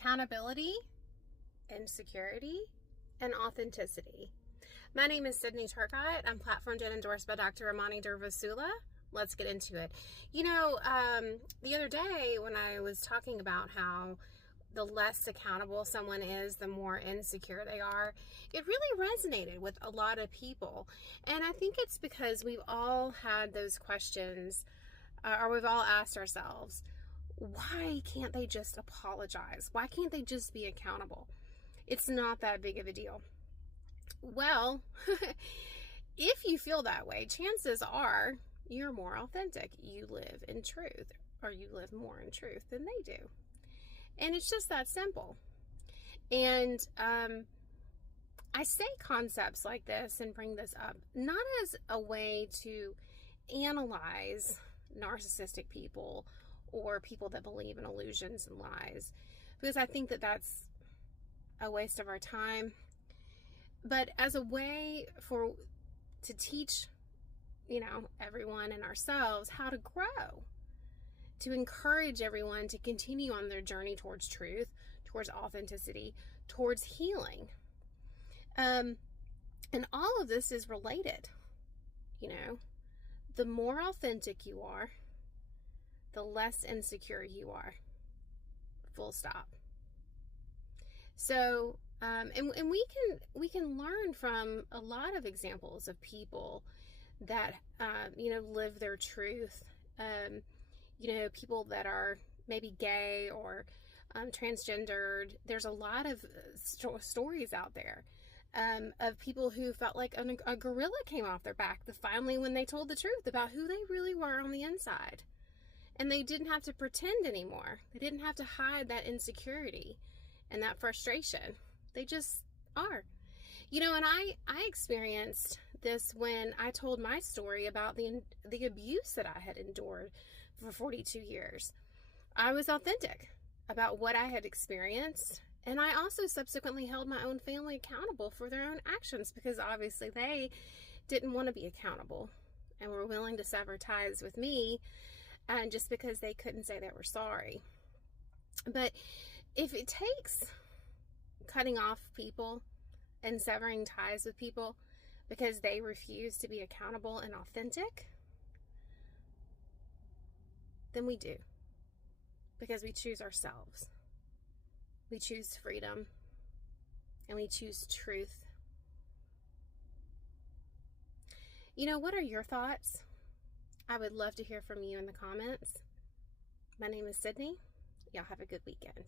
accountability, insecurity, and authenticity. My name is Sydney Turcotte. I'm platformed and endorsed by Dr. Ramani Durvasula. Let's get into it. The other day when I was talking about how the less accountable someone is, the more insecure they are, it really resonated with a lot of people. And I think it's because we've all had those questions, or we've all asked ourselves, why can't they just apologize? Why can't they just be accountable? It's not that big of a deal. Well, if you feel that way, chances are you're more authentic. You live in truth, or you live more in truth than they do. And it's just that simple. And I say concepts like this and bring this up not as a way to analyze narcissistic people or people that believe in illusions and lies, because I think that that's a waste of our time, but as a way to teach, everyone and ourselves how to grow, to encourage everyone to continue on their journey towards truth, towards authenticity, towards healing. And all of this is related. The more authentic you are, the less insecure you are. Full stop. So, and we can learn from a lot of examples of people that, live their truth. People that are maybe gay or transgendered. There's a lot of stories out there of people who felt like a gorilla came off their back finally when they told the truth about who they really were on the inside. And they didn't have to pretend anymore. They didn't have to hide that insecurity and that frustration. They just are. And I experienced this when I told my story about the abuse that I had endured for 42 years. I was authentic about what I had experienced, and I also subsequently held my own family accountable for their own actions, because obviously they didn't want to be accountable and were willing to sever ties with me, and just because they couldn't say they were sorry. But if it takes cutting off people and severing ties with people because they refuse to be accountable and authentic, then we do. Because we choose ourselves. We choose freedom. And we choose truth. What are your thoughts? I would love to hear from you in the comments. My name is Sydney. Y'all have a good weekend.